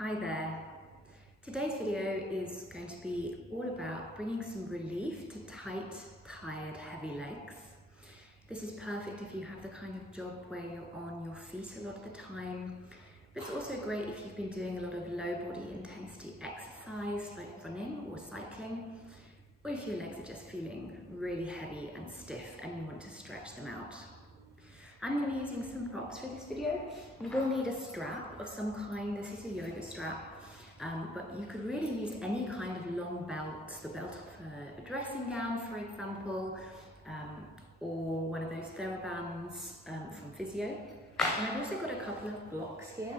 Hi there. Today's video is going to be all about bringing some relief to tight, tired, heavy legs. This is perfect if you have the kind of job where you're on your feet a lot of the time, but it's also great if you've been doing a lot of low body intensity exercise like running or cycling, or if your legs are just feeling really heavy and stiff and you want to stretch them out. I'm going to be using some props for this video. You will need a strap of some kind. This is a yoga strap, but you could really use any kind of long belt, the belt of a dressing gown, for example, or one of those therabands from physio. And I've also got a couple of blocks here.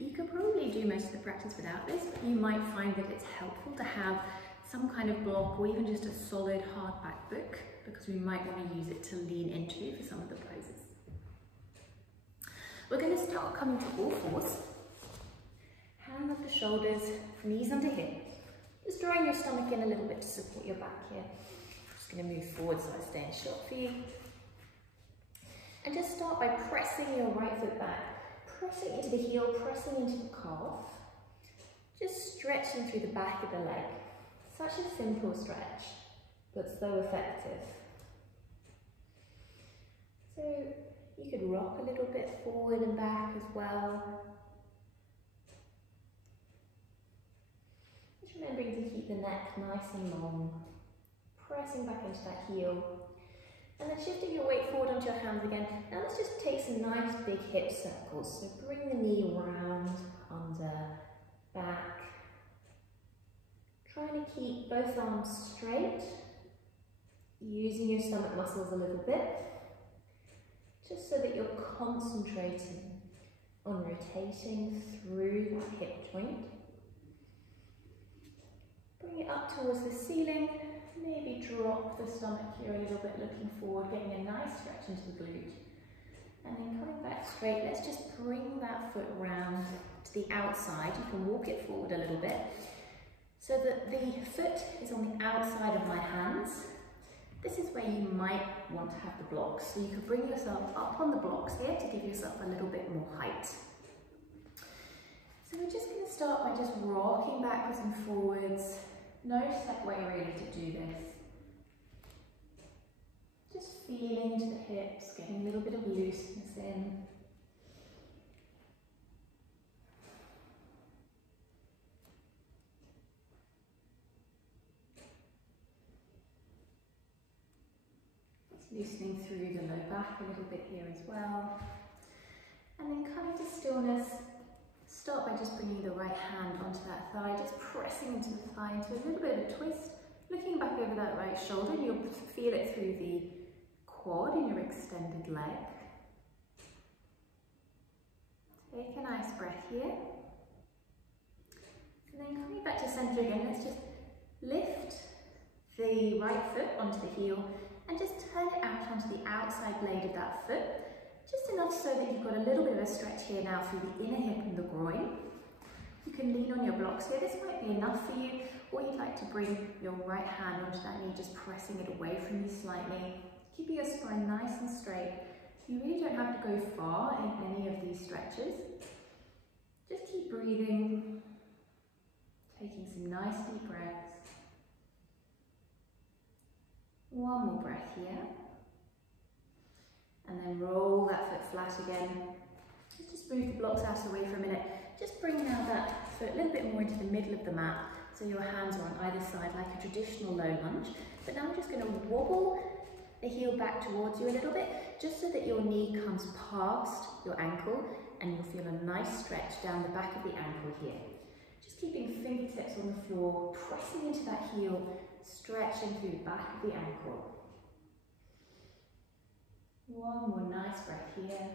You could probably do most of the practice without this, but you might find that it's helpful to have some kind of block or even just a solid hardback book, because we might want to use it to lean into for some of the poses. We're going to start coming to all fours, hands under shoulders, knees under hips. Just drawing your stomach in a little bit to support your back here. Just going to move forward so I stay in shot for you. And just start by pressing your right foot back, pressing into the heel, pressing into the calf. Just stretching through the back of the leg. Such a simple stretch, but so effective. So you could rock a little bit forward and back as well. Just remembering to keep the neck nice and long. Pressing back into that heel. And then shifting your weight forward onto your hands again. Now let's just take some nice big hip circles. So bring the knee round, under, back. Trying to keep both arms straight. Using your stomach muscles a little bit. Just so that you're concentrating on rotating through that hip joint. Bring it up towards the ceiling. Maybe drop the stomach here a little bit, looking forward, getting a nice stretch into the glute. And then coming back straight, let's just bring that foot round to the outside. You can walk it forward a little bit, so that the foot is on the outside of my hands. This is where you might want to have the blocks. So you could bring yourself up on the blocks here to give yourself a little bit more height. So we're just going to start by just rocking backwards and forwards. No set way really to do this. Just feeling into the hips, getting a little bit of looseness in. Loosening through the low back a little bit here as well. And then coming to stillness, start by just bringing the right hand onto that thigh, just pressing into the thigh into a little bit of a twist, looking back over that right shoulder. You'll feel it through the quad in your extended leg. Take a nice breath here. And then coming back to center again, let's just lift the right foot onto the heel and just turn it out onto the outside blade of that foot, just enough so that you've got a little bit of a stretch here now through the inner hip and the groin. You can lean on your blocks here. This might be enough for you, or you'd like to bring your right hand onto that knee, just pressing it away from you slightly, keeping your spine nice and straight. You really don't have to go far in any of these stretches. Just keep breathing, taking some nice deep breaths. One more breath here. And then roll that foot flat again. Just move the blocks out of the way for a minute. Just bring now that foot a little bit more into the middle of the mat, so your hands are on either side like a traditional low lunge. But now we're just going to wobble the heel back towards you a little bit, just so that your knee comes past your ankle and you'll feel a nice stretch down the back of the ankle here. Just keeping fingertips on the floor, pressing into that heel, stretching through the back of the ankle. One more nice breath here.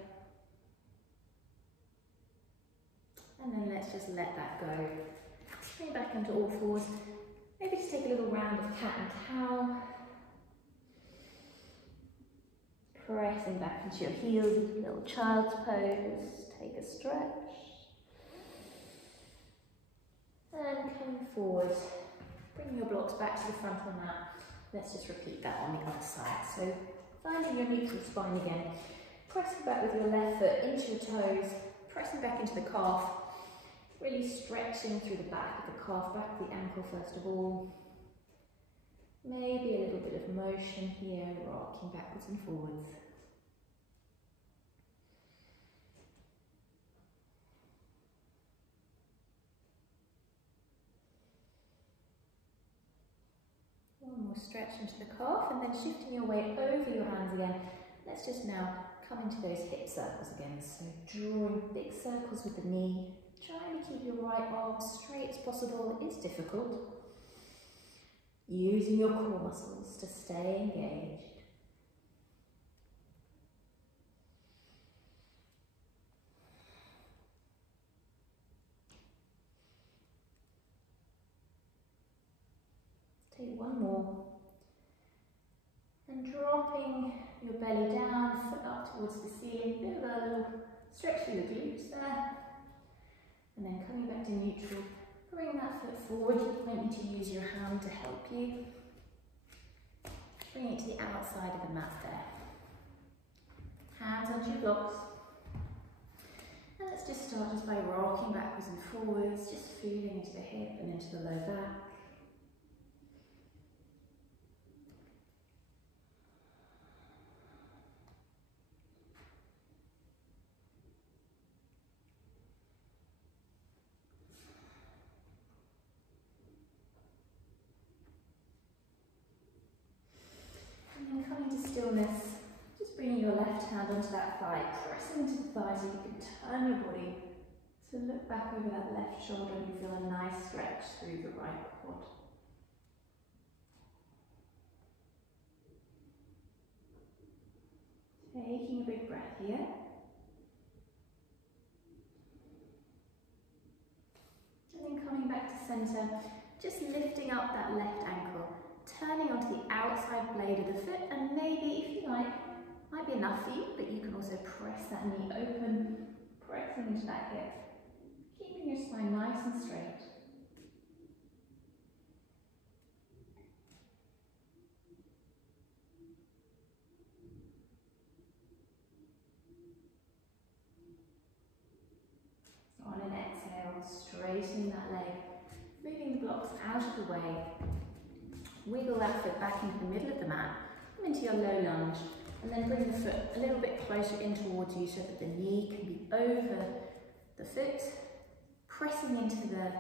And then let's just let that go. Coming back into all fours. Maybe just take a little round of cat and cow. Pressing back into your heels into little child's pose. Take a stretch. And coming forward. Bring your blocks back to the front on that. Let's just repeat that on the other side. So finding your neutral spine again. Pressing back with your left foot into your toes. Pressing back into the calf. Really stretching through the back of the calf, back of the ankle first of all. Maybe a little bit of motion here, rocking backwards and forwards. One more stretch into the calf, and then shifting your weight over your hands again. Let's just now come into those hip circles again. So drawing big circles with the knee, trying to keep your right arm straight as possible. It is difficult. Using your core muscles to stay engaged. Take one more. And dropping your belly down, foot up towards the ceiling, bit of a little stretch through the glutes there. And then coming back to neutral, bring that foot forward. You might need to use your hand to help you. Bring it to the outside of the mat there. Hands onto your blocks. And let's just start just by rocking backwards and forwards, just feeling into the hip and into the low back. And coming to stillness, just bringing your left hand onto that thigh, pressing into the thigh so you can turn your body to look back over that left shoulder and you feel a nice stretch through the right quad. Taking a big breath here. And then coming back to centre, just lifting up that left ankle, turning onto the outside blade of the foot, and maybe, if you like, might be enough for you, but you can also press that knee open, pressing into that hip, keeping your spine nice and straight. On an exhale, straightening that leg, moving the blocks out of the way. Wiggle that foot back into the middle of the mat, come into your low lunge, and then bring the foot a little bit closer in towards you so that the knee can be over the foot, pressing into the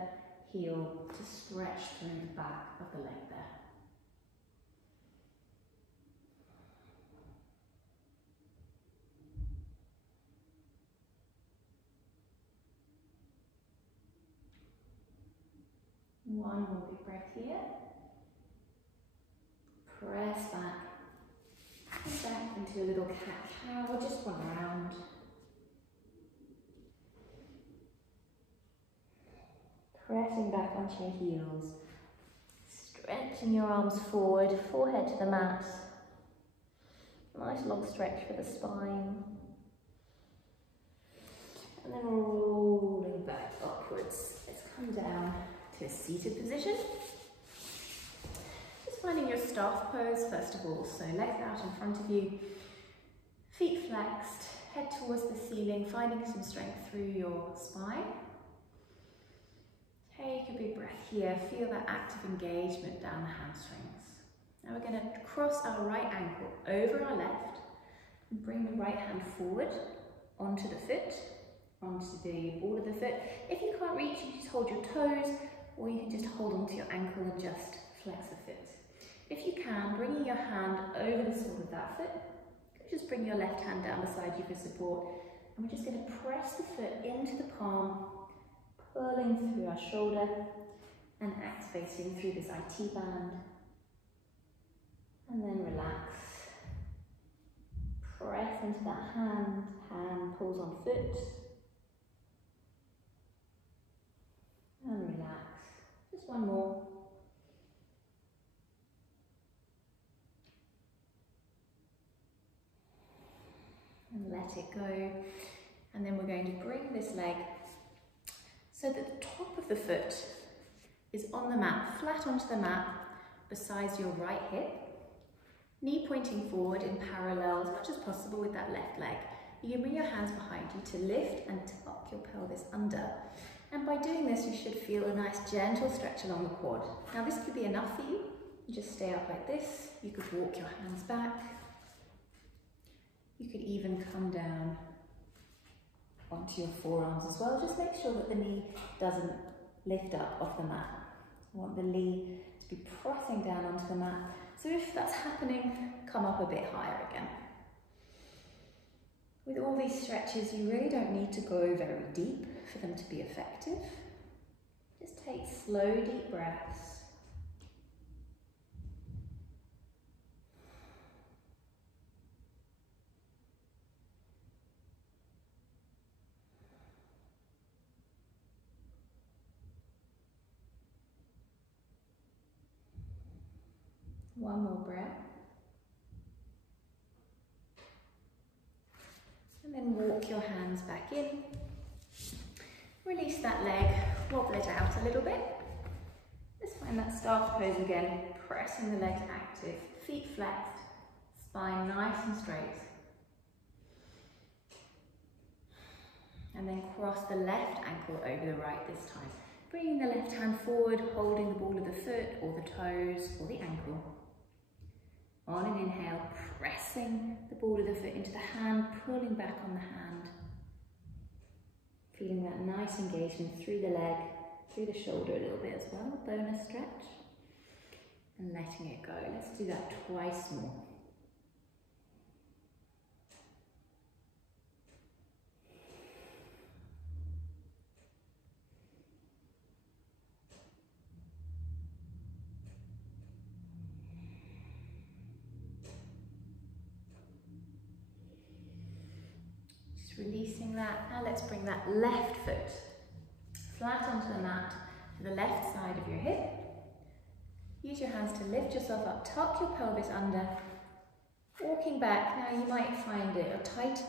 heel to stretch through the back of the leg there. One more big breath here. Press back, and back into a little cat-cow, just one round. Pressing back onto your heels, stretching your arms forward, forehead to the mat. Nice long stretch for the spine. And then rolling back upwards. Let's come down to a seated position. Finding your staff pose first of all, so legs out in front of you, feet flexed, head towards the ceiling, finding some strength through your spine. Take a big breath here, feel that active engagement down the hamstrings. Now we're going to cross our right ankle over our left and bring the right hand forward onto the foot, onto the ball of the foot. If you can't reach, you just hold your toes, or you can just hold onto your ankle and just flex the foot. If you can, bringing your hand over the sole of that foot, just bring your left hand down beside you for support, and we're just going to press the foot into the palm, pulling through our shoulder and activating through this IT band, and then relax. Press into that hand, hand pulls on foot, and relax. Just one more. And let it go. And then we're going to bring this leg so that the top of the foot is on the mat, flat onto the mat, besides your right hip. Knee pointing forward in parallel as much as possible with that left leg. You can bring your hands behind you to lift and tuck your pelvis under. And by doing this, you should feel a nice gentle stretch along the quad. Now this could be enough for you. You just stay up like this. You could walk your hands back. You could even come down onto your forearms as well. Just make sure that the knee doesn't lift up off the mat. You want the knee to be pressing down onto the mat. So if that's happening, come up a bit higher again. With all these stretches, you really don't need to go very deep for them to be effective. Just take slow, deep breaths. One more breath. And then walk your hands back in. Release that leg, wobble it out a little bit. Just find that staff pose again, pressing the legs active, feet flexed, spine nice and straight. And then cross the left ankle over the right this time. Bringing the left hand forward, holding the ball of the foot or the toes or the ankle. On an inhale, pressing the ball of the foot into the hand, pulling back on the hand. Feeling that nice engagement through the leg, through the shoulder a little bit as well, bonus stretch. And letting it go. Let's do that twice more. Releasing that. Now let's bring that left foot flat onto the mat to the left side of your hip. Use your hands to lift yourself up, tuck your pelvis under, walking back. Now you might find it tighter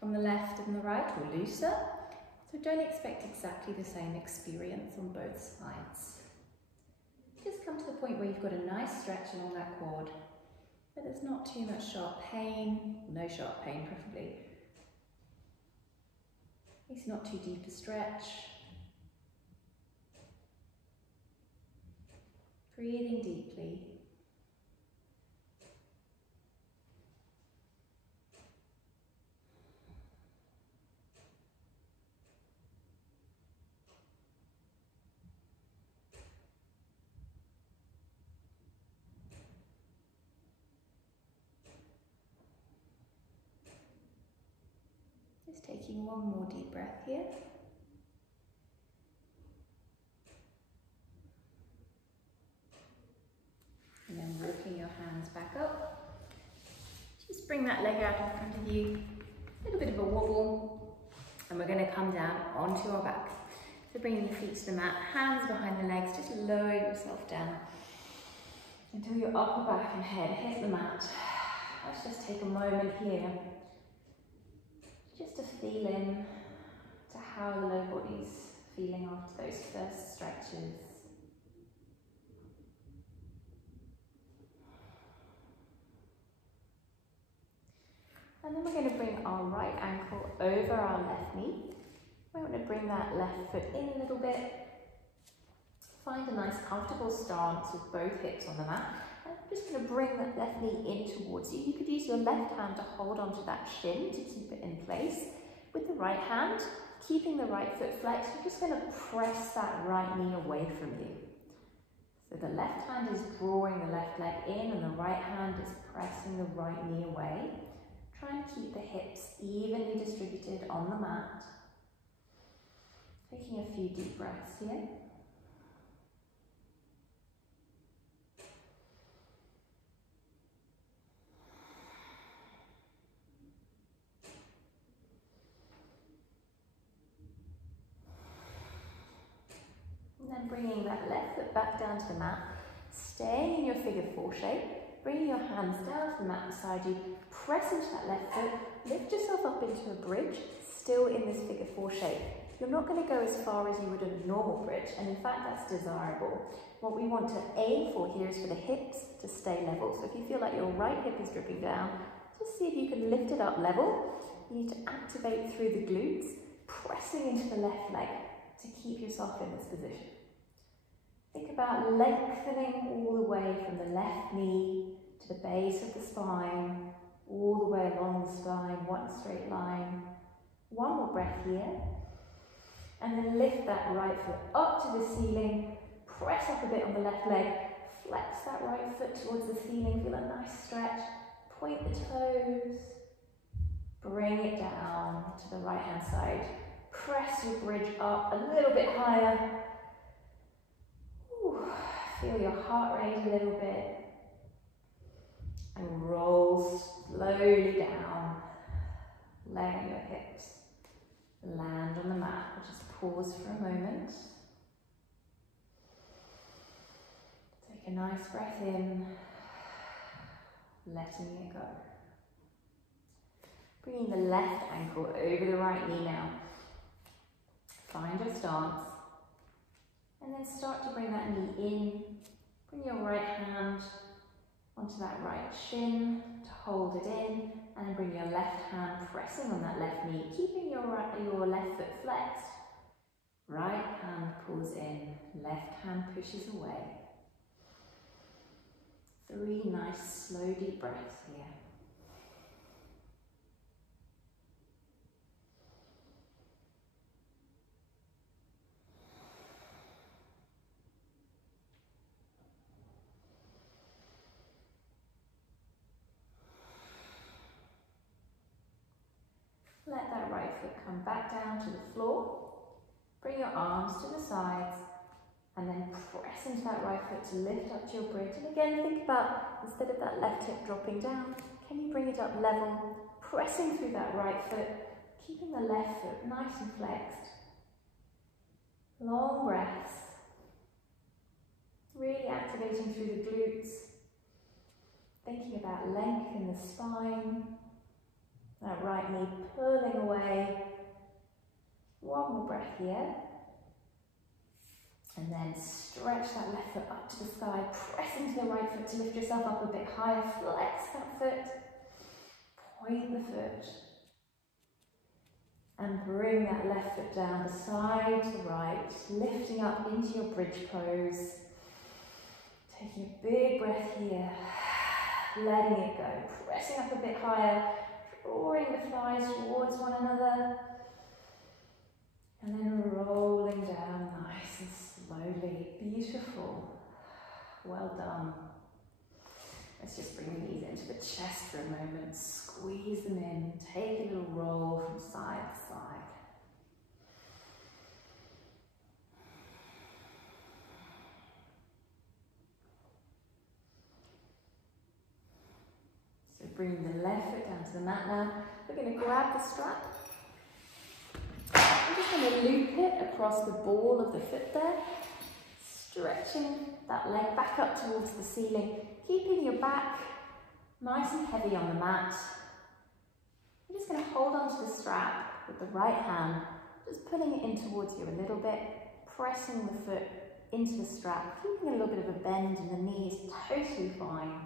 on the left and the right or looser, so don't expect exactly the same experience on both sides. Just come to the point where you've got a nice stretch along that quad, but there's not too much sharp pain, no sharp pain preferably. It's not too deep a stretch. Breathing deeply. Just taking one more deep breath here. And then walking your hands back up. Just bring that leg out in front of you. A little bit of a wobble. And we're going to come down onto our back. So bringing your feet to the mat, hands behind the legs, just lower yourself down until your upper back and head hit the mat. Let's just take a moment here just to feel in to how the lower body's feeling after those first stretches. And then we're going to bring our right ankle over our left knee. We're going to bring that left foot in a little bit. Find a nice comfortable stance with both hips on the mat. And I'm just going to bring that left knee in towards you. You could use your left hand to hold onto that shin to keep it in place. With the right hand, keeping the right foot flexed, you're just going to press that right knee away from you. So the left hand is drawing the left leg in and the right hand is pressing the right knee away. Try and keep the hips evenly distributed on the mat. Taking a few deep breaths here. And then bringing that left foot back down to the mat, staying in your figure four shape, bringing your hands down to the mat beside you, press into that left foot, lift yourself up into a bridge, still in this figure four shape. You're not going to go as far as you would in a normal bridge, and in fact that's desirable. What we want to aim for here is for the hips to stay level. So if you feel like your right hip is dripping down, just see if you can lift it up level. You need to activate through the glutes, pressing into the left leg to keep yourself in this position. Think about lengthening all the way from the left knee to the base of the spine, all the way along the spine, one straight line. One more breath here. And then lift that right foot up to the ceiling, press up a bit on the left leg, flex that right foot towards the ceiling, feel a nice stretch, point the toes, bring it down to the right hand side, press your bridge up a little bit higher. Ooh, feel your heart rate a little bit, and roll slowly down, letting your hips land on the mat. We'll just pause for a moment. Take a nice breath in, letting it go. Bringing the left ankle over the right knee now. Find your stance. And then start to bring that knee in. Bring your right hand onto that right shin to hold it in. And then bring your left hand pressing on that left knee, keeping your left foot flexed. Right hand pulls in, left hand pushes away. 3 nice slow deep breaths here. Let that right foot come back down to the floor. Bring your arms to the sides and then press into that right foot to lift up to your bridge. And again, think about, instead of that left hip dropping down, can you bring it up level, pressing through that right foot, keeping the left foot nice and flexed. Long breaths. Really activating through the glutes. Thinking about length in the spine. That right knee pulling away. One more breath here. And then stretch that left foot up to the sky. Press into the right foot to lift yourself up a bit higher. Flex that foot. Point the foot. And bring that left foot down the side to the right. Lifting up into your bridge pose. Taking a big breath here. Letting it go. Pressing up a bit higher. Drawing the thighs towards one another. And then rolling down nice and slowly. Beautiful. Well done. Let's just bring the knees into the chest for a moment. Squeeze them in. Take a little roll from side to side. So bring the left foot down to the mat now. We're going to grab the strap. I'm just going to loop it across the ball of the foot there, stretching that leg back up towards the ceiling, keeping your back nice and heavy on the mat. I'm just going to hold onto the strap with the right hand, just pulling it in towards you a little bit, pressing the foot into the strap, keeping a little bit of a bend in the knees, totally fine.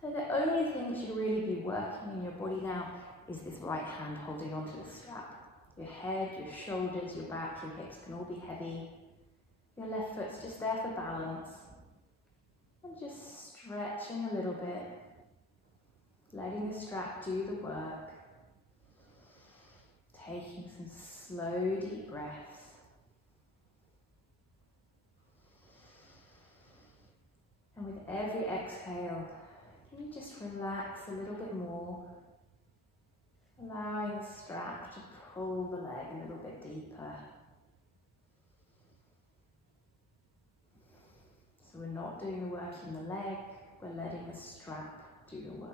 So the only thing that should really be working in your body now is this right hand holding onto the strap. Your head, your shoulders, your back, your hips can all be heavy. Your left foot's just there for balance. And just stretching a little bit, letting the strap do the work. Taking some slow, deep breaths. And with every exhale, can you just relax a little bit more? Allowing the strap to pull the leg a little bit deeper. So we're not doing the work in the leg, we're letting the strap do the work.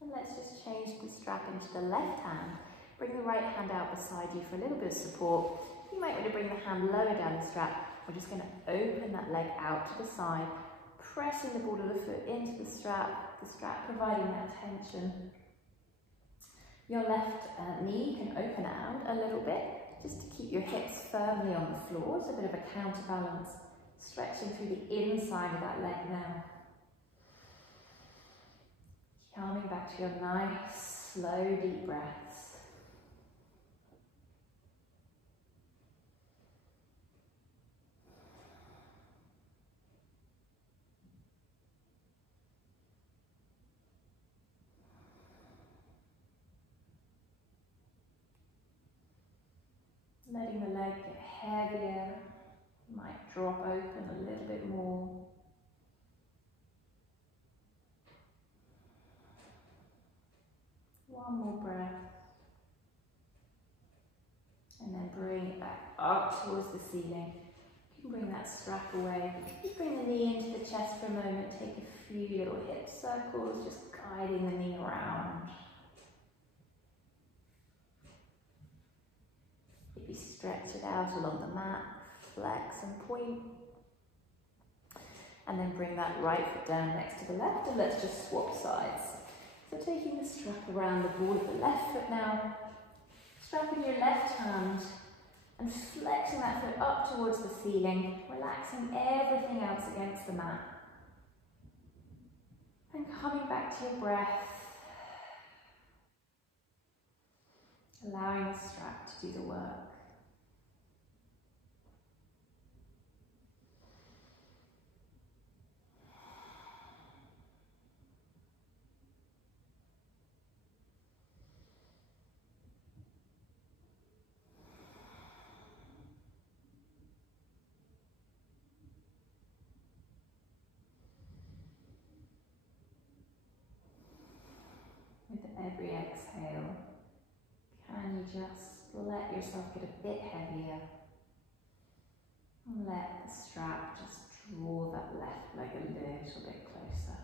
And let's just change the strap into the left hand. Bring the right hand out beside you for a little bit of support. You might want to bring the hand lower down the strap. We're just going to open that leg out to the side, pressing the ball of the foot into the strap providing that tension. Your left knee can open out a little bit, your hips firmly on the floor, it's a bit of a counterbalance, stretching through the inside of that leg now. Coming back to your nice, slow, deep breaths. Letting the leg get heavier, might drop open a little bit more. One more breath. And then bring it back up towards the ceiling. You can bring that strap away. Just bring the knee into the chest for a moment. Take a few little hip circles, just guiding the knee around. Maybe stretch it out along the mat, flex and point. And then bring that right foot down next to the left, and let's just swap sides. So taking the strap around the ball of the left foot now, strapping your left hand and flexing that foot up towards the ceiling, relaxing everything else against the mat. And coming back to your breath, allowing the strap to do the work. With every exhale, can you just let yourself get a bit heavier and let the strap just draw that left leg a little bit closer.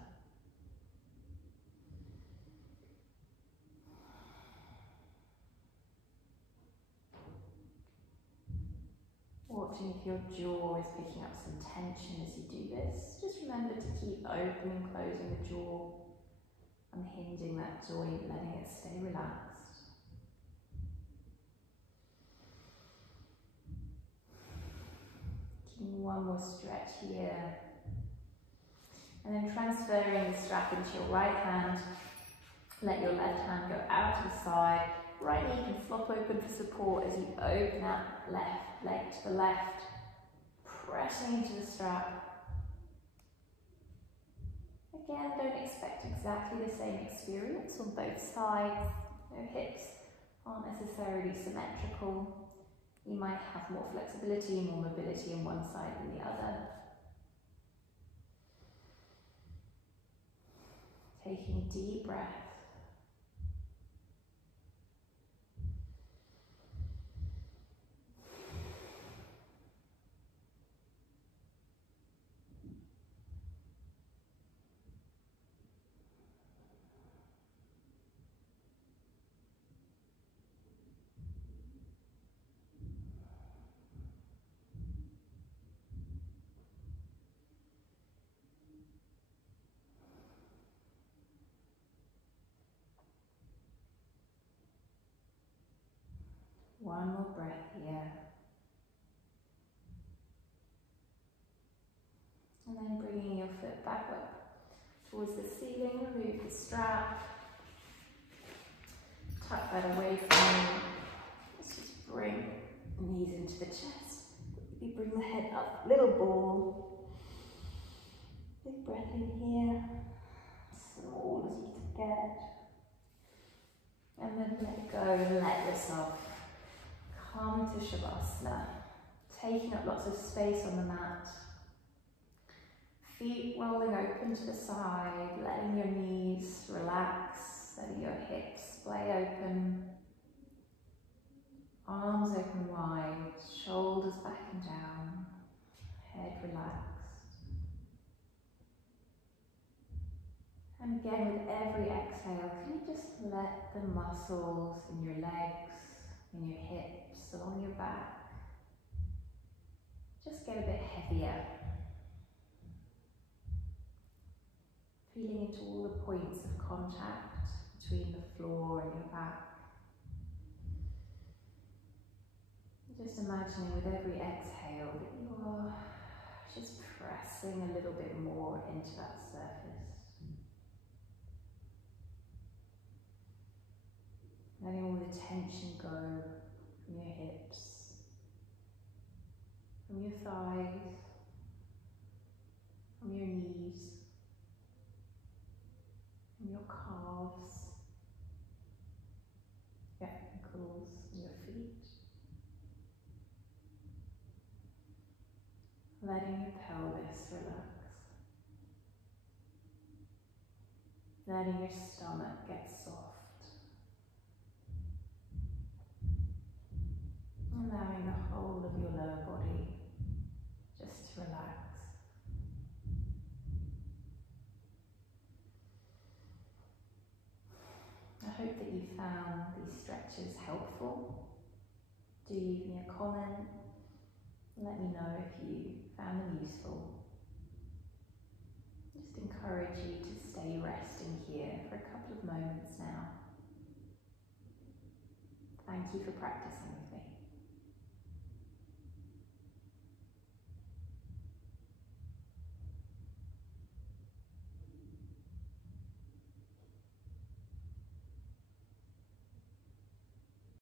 Watching if your jaw is picking up some tension as you do this. Just remember to keep opening and closing the jaw, unhinging that joint, letting it stay relaxed. Taking one more stretch here. And then transferring the strap into your right hand. Let your left hand go out to the side. Right knee can flop open for support as you open that left leg to the left. Pressing into the strap. Again, don't expect exactly the same experience on both sides. Your hips aren't necessarily symmetrical. You might have more flexibility and more mobility on one side than the other. Taking a deep breath. One more breath here. And then bringing your foot back up towards the ceiling, remove the strap. Tuck that away from you. Let's just bring the knees into the chest. Maybe bring the head up, little ball. Big breath in here. Small as you can get. And then let go and let yourself come to Shavasana, taking up lots of space on the mat. Feet rolling open to the side, letting your knees relax, letting your hips splay open. Arms open wide, shoulders back and down, head relaxed. And again, with every exhale, can you just let the muscles in your legs, in your hips, along your back, just get a bit heavier. Feeling into all the points of contact between the floor and your back. Just imagining with every exhale that you are just pressing a little bit more into that surface. Letting all the tension go from your hips, from your thighs, from your knees, from your calves, your ankles, and your feet. Letting your pelvis relax. Letting your stomach get soft. Allowing the whole of your lower body just to relax. I hope that you found these stretches helpful. Do leave me a comment. Let me know if you found them useful. Just encourage you to stay resting here for a couple of moments now. Thank you for practicing with me.